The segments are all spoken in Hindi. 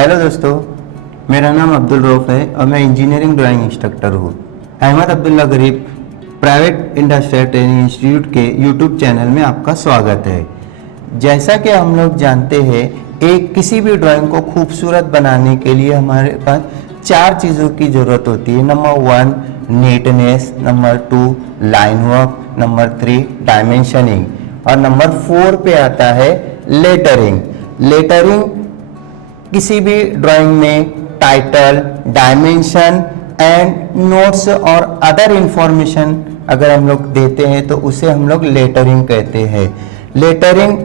हेलो दोस्तों, मेरा नाम अब्दुल रऊफ है और मैं इंजीनियरिंग ड्राइंग इंस्ट्रक्टर हूँ। अहमद अब्दुल्ला गरीब प्राइवेट इंडस्ट्रियल ट्रेनिंग इंस्टीट्यूट के यूट्यूब चैनल में आपका स्वागत है। जैसा कि हम लोग जानते हैं, एक किसी भी ड्राइंग को खूबसूरत बनाने के लिए हमारे पास 4 चीज़ों की ज़रूरत होती है। Number 1 neatness, number 2 line work, number 3 dimensioning और नंबर 4 पे आता है लेटरिंग। लेटरिंग किसी भी ड्राइंग में टाइटल, डायमेंशन एंड नोट्स और अदर इंफॉर्मेशन अगर हम लोग देते हैं तो उसे हम लोग लेटरिंग कहते हैं। लेटरिंग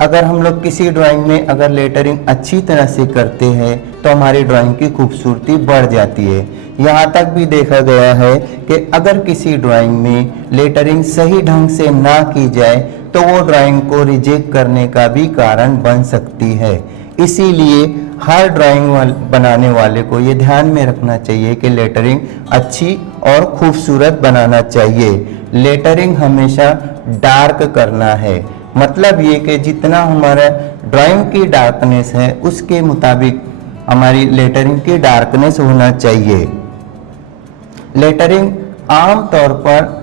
अगर हम लोग किसी ड्राइंग में अगर लेटरिंग अच्छी तरह से करते हैं तो हमारी ड्राइंग की खूबसूरती बढ़ जाती है। यहाँ तक भी देखा गया है कि अगर किसी ड्राइंग में लेटरिंग सही ढंग से ना की जाए तो वो ड्राइंग को रिजेक्ट करने का भी कारण बन सकती है। इसीलिए हर ड्राइंग बनाने वाले को ये ध्यान में रखना चाहिए कि लेटरिंग अच्छी और खूबसूरत बनाना चाहिए। लेटरिंग हमेशा डार्क करना है, मतलब ये कि जितना हमारा ड्राइंग की डार्कनेस है उसके मुताबिक हमारी लेटरिंग की डार्कनेस होना चाहिए। लेटरिंग आम तौर पर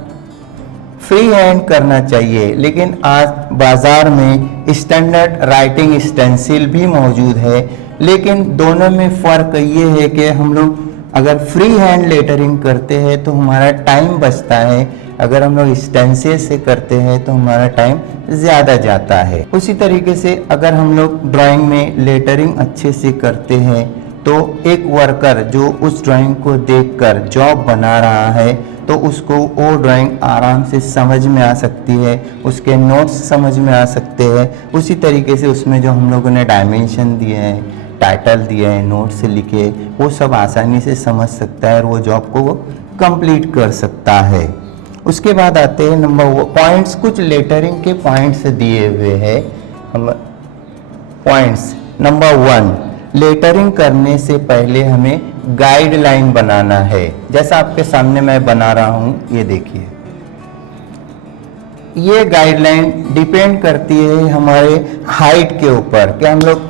फ्री हैंड करना चाहिए, लेकिन आज बाज़ार में स्टैंडर्ड राइटिंग स्टेंसिल भी मौजूद है। लेकिन दोनों में फ़र्क ये है कि हम लोग अगर फ्री हैंड लेटरिंग करते हैं तो हमारा टाइम बचता है, अगर हम लोग स्टेंसिल से करते हैं तो हमारा टाइम ज़्यादा जाता है। उसी तरीके से अगर हम लोग ड्राइंग में लेटरिंग अच्छे से करते हैं तो एक वर्कर जो उस ड्राइंग को देखकर जॉब बना रहा है तो उसको वो ड्राइंग आराम से समझ में आ सकती है, उसके नोट्स समझ में आ सकते हैं। उसी तरीके से उसमें जो हम लोगों ने डायमेंशन दिए हैं, टाइटल दिए हैं, नोट्स लिखे, वो सब आसानी से समझ सकता है और वो जॉब को वो कंप्लीट कर सकता है। उसके बाद आते हैं नंबर पॉइंट्स। कुछ लेटरिंग के पॉइंट्स दिए हुए हैं। हम पॉइंट्स नंबर 1, लेटरिंग करने से पहले हमें गाइडलाइन बनाना है। जैसा आपके सामने मैं बना रहा हूँ, ये देखिए। ये गाइडलाइन डिपेंड करती है हमारे हाइट के ऊपर कि हम लोग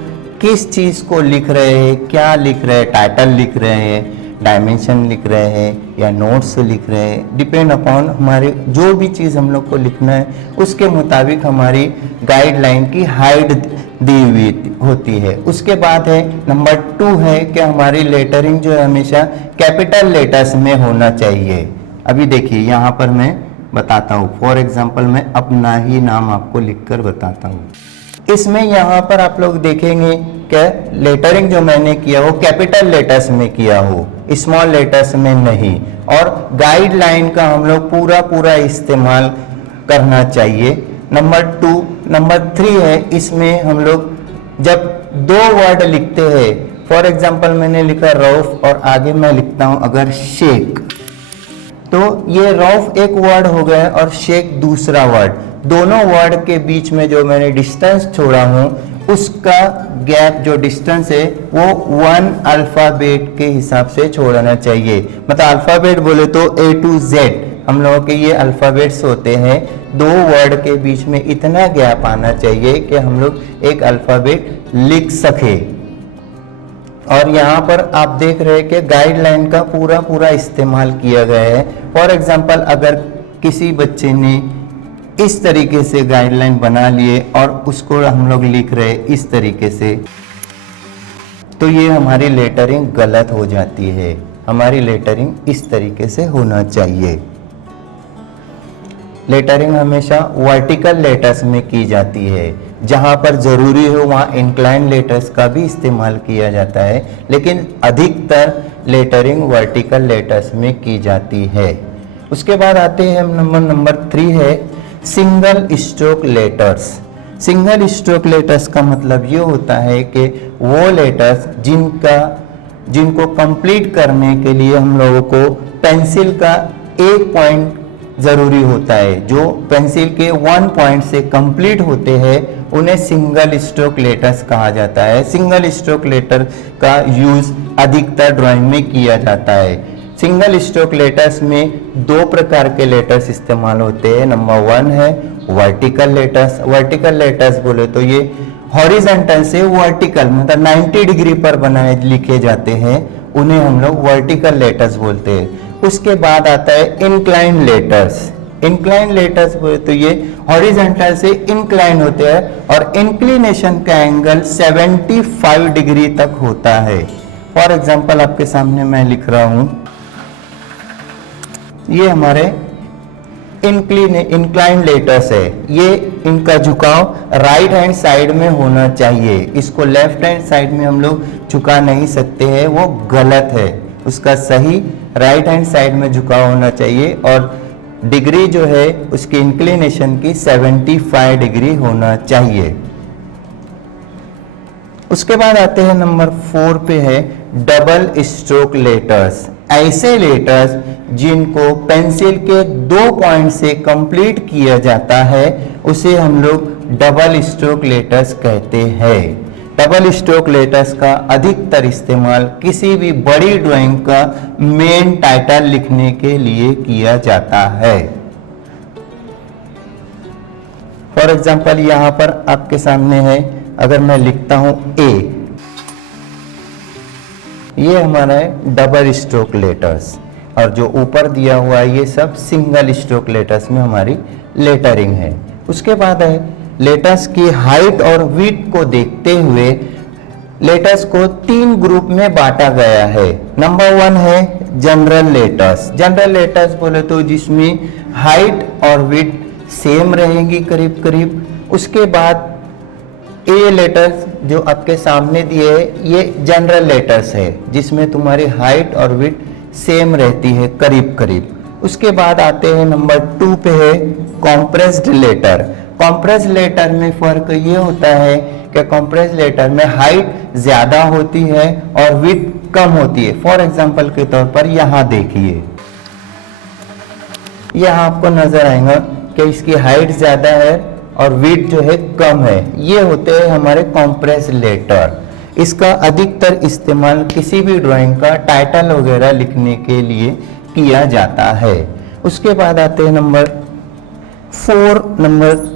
किस चीज़ को लिख रहे हैं, क्या लिख रहे हैं, टाइटल लिख रहे हैं, डायमेंशन लिख रहे हैं या नोट्स लिख रहे हैं। डिपेंड अपॉन हमारे जो भी चीज़ हम लोग को लिखना है उसके मुताबिक हमारी गाइडलाइन की हाइट दी हुई होती है। उसके बाद है नंबर 2 है कि हमारी लेटरिंग जो है हमेशा कैपिटल लेटर्स में होना चाहिए। अभी देखिए यहाँ पर मैं बताता हूँ, फॉर एग्जांपल मैं अपना ही नाम आपको लिखकर बताता हूँ। इसमें यहाँ पर आप लोग देखेंगे कि लेटरिंग जो मैंने किया वो कैपिटल लेटर्स में किया हो, स्मॉल लेटर्स में नहीं। और गाइडलाइन का हम लोग पूरा इस्तेमाल करना चाहिए। नंबर 3 है, इसमें हम लोग जब 2 वर्ड लिखते हैं, फॉर एग्जांपल मैंने लिखा रऊफ और आगे मैं लिखता हूं अगर शेख, तो ये रऊफ एक वर्ड हो गया और शेख दूसरा वर्ड। दोनों वर्ड के बीच में जो मैंने डिस्टेंस छोड़ा हूं उसका गैप जो डिस्टेंस है वो 1 अल्फ़ाबेट के हिसाब से छोड़ना चाहिए। मतलब अल्फ़ाबेट बोले तो A to Z हम लोगों के ये अल्फ़ाबेट्स होते हैं। 2 वर्ड के बीच में इतना गैप आना चाहिए कि हम लोग एक अल्फ़ाबेट लिख सके। और यहाँ पर आप देख रहे हैं कि गाइडलाइन का पूरा इस्तेमाल किया गया है। फॉर एग्जांपल अगर किसी बच्चे ने इस तरीके से गाइडलाइन बना लिए और उसको हम लोग लिख रहे इस तरीके से, तो ये हमारी लेटरिंग गलत हो जाती है। हमारी लेटरिंग इस तरीके से होना चाहिए। लेटरिंग हमेशा वर्टिकल लेटर्स में की जाती है। जहाँ पर ज़रूरी हो वहाँ इंक्लाइन लेटर्स का भी इस्तेमाल किया जाता है, लेकिन अधिकतर लेटरिंग वर्टिकल लेटर्स में की जाती है। उसके बाद आते हैं हम नंबर 3 है single stroke letters. Single stroke letters का मतलब ये होता है कि वो लेटर्स जिनको कंप्लीट करने के लिए हम लोगों को पेंसिल का एक पॉइंट ज़रूरी होता है। जो पेंसिल के 1 पॉइंट से कंप्लीट होते हैं उन्हें सिंगल स्ट्रोक लेटर्स कहा जाता है। सिंगल स्ट्रोक लेटर का यूज़ अधिकतर ड्राइंग में किया जाता है। सिंगल स्ट्रोक लेटर्स में 2 प्रकार के लेटर्स इस्तेमाल होते हैं। नंबर 1 है वर्टिकल लेटर्स। वर्टिकल लेटर्स बोले तो ये हॉरिजॉन्टल से वर्टिकल मतलब 90 डिग्री पर बनाए लिखे जाते हैं, उन्हें हम लोग वर्टिकल लेटर्स बोलते हैं। उसके बाद आता है इंक्लाइन लेटर्स। इंक्लाइन लेटर्स तो ये हॉरिजॉन्टल से इंक्लाइन होते हैं और इंक्लिनेशन का एंगल 75 डिग्री तक होता है। फॉर एग्जांपल आपके सामने मैं लिख रहा हूं, ये हमारे इंक्लाइन लेटर्स है। ये इनका झुकाव राइट हैंड साइड में होना चाहिए, इसको लेफ्ट हैंड साइड में हम लोग झुका नहीं सकते हैं, वो गलत है। उसका सही राइट हैंड साइड में झुकाव होना चाहिए और डिग्री जो है उसकी इंक्लिनेशन की 75 डिग्री होना चाहिए। उसके बाद आते हैं नंबर 4 पे है डबल स्ट्रोक लेटर्स। ऐसे लेटर्स जिनको पेंसिल के 2 पॉइंट से कंप्लीट किया जाता है उसे हम लोग डबल स्ट्रोक लेटर्स कहते हैं। डबल स्ट्रोक लेटर्स का अधिकतर इस्तेमाल किसी भी बड़ी ड्राइंग का मेन टाइटल लिखने के लिए किया जाता है। फॉर एग्जांपल यहां पर आपके सामने है, अगर मैं लिखता हूं ए, ये हमारा है डबल स्ट्रोक लेटर्स, और जो ऊपर दिया हुआ है ये सब सिंगल स्ट्रोक लेटर्स में हमारी लेटरिंग है। उसके बाद है लेटर्स की हाइट और विड्थ को देखते हुए लेटर्स को 3 ग्रुप में बांटा गया है। नंबर 1 है जनरल लेटर्स। जनरल लेटर्स बोले तो जिसमें हाइट और विड्थ सेम रहेंगी करीब करीब। उसके बाद ए लेटर्स जो आपके सामने दिए है ये जनरल लेटर्स है जिसमें तुम्हारी हाइट और विड्थ सेम रहती है करीब करीब। उसके बाद आते हैं नंबर 2 पे है कॉम्प्रेस्ड लेटर। कॉम्प्रेस्ड लेटर में फर्क ये होता है कि कॉम्प्रेस्ड लेटर में हाइट ज्यादा होती है और विड्थ कम होती है। फॉर एग्जांपल के तौर पर यहाँ देखिए, यहाँ आपको नजर आएगा कि इसकी हाइट ज्यादा है और विड्थ जो है कम है। ये होते हैं हमारे कॉम्प्रेस्ड लेटर। इसका अधिकतर इस्तेमाल किसी भी ड्राइंग का टाइटल वगैरह लिखने के लिए किया जाता है। उसके बाद आते हैं नंबर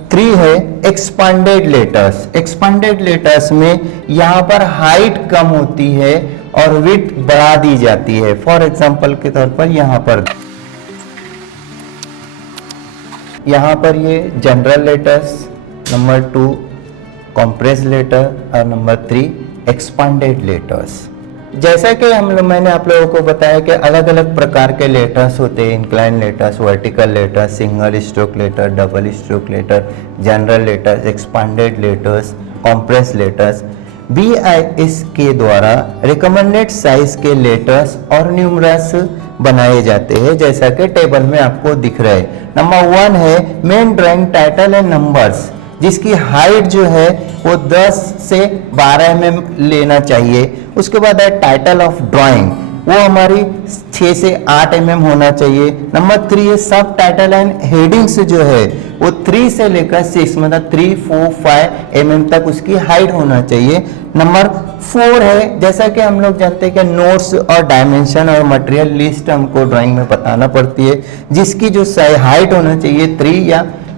3 है एक्सपांडेड लेटर्स। एक्सपांडेड लेटर्स में यहाँ पर हाइट कम होती है और विड्थ बढ़ा दी जाती है। फॉर एग्जांपल के तौर पर यहाँ पर ये general letters, number 2 compress letter और नंबर 3 एक्सपांडेड लेटर्स। जैसा कि मैंने आप लोगों को बताया कि अलग अलग प्रकार के लेटर्स होते हैं, incline letters, vertical letters, single stroke letter, double stroke letter, general letters, expanded letters, compress letters. BIS के द्वारा रिकमेंडेड साइज के लेटर्स और न्यूमरस बनाए जाते हैं जैसा कि टेबल में आपको दिख रहा है। नंबर 1 है main drawing title and numbers, जिसकी हाइट जो है वो 10 से 12 mm लेना चाहिए। उसके बाद है टाइटल ऑफ ड्राइंग, वो हमारी 6 से 8 mm होना चाहिए। नंबर 3 है सब टाइटल एंड हेडिंग्स जो है वो 3 से लेकर 6 मतलब 3, 4, 5 mm तक उसकी हाइट होना चाहिए। नंबर 4 है जैसा कि हम लोग जानते हैं कि नोट्स और डायमेंशन और मटेरियल लिस्ट हमको ड्राइंग में बताना पड़ती है, जिसकी जो हाइट होना चाहिए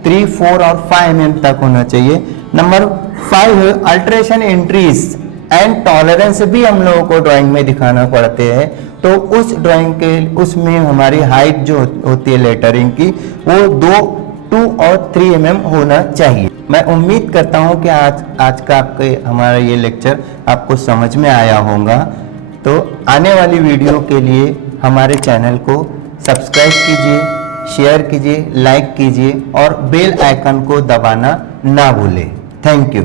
3, 4 और 5 mm तक होना चाहिए। नंबर 5 है अल्टरेशन एंट्रीज एंड टॉलरेंस भी हम लोगों को ड्राइंग में दिखाना पड़ते हैं, तो उस ड्राइंग के उसमें हमारी हाइट जो होती है लेटरिंग की वो 2 और 3 mm होना चाहिए। मैं उम्मीद करता हूं कि आज का हमारा ये लेक्चर आपको समझ में आया होगा। तो आने वाली वीडियो के लिए हमारे चैनल को सब्सक्राइब कीजिए, शेयर कीजिए, लाइक कीजिए और बेल आइकन को दबाना ना भूलें। Thank you.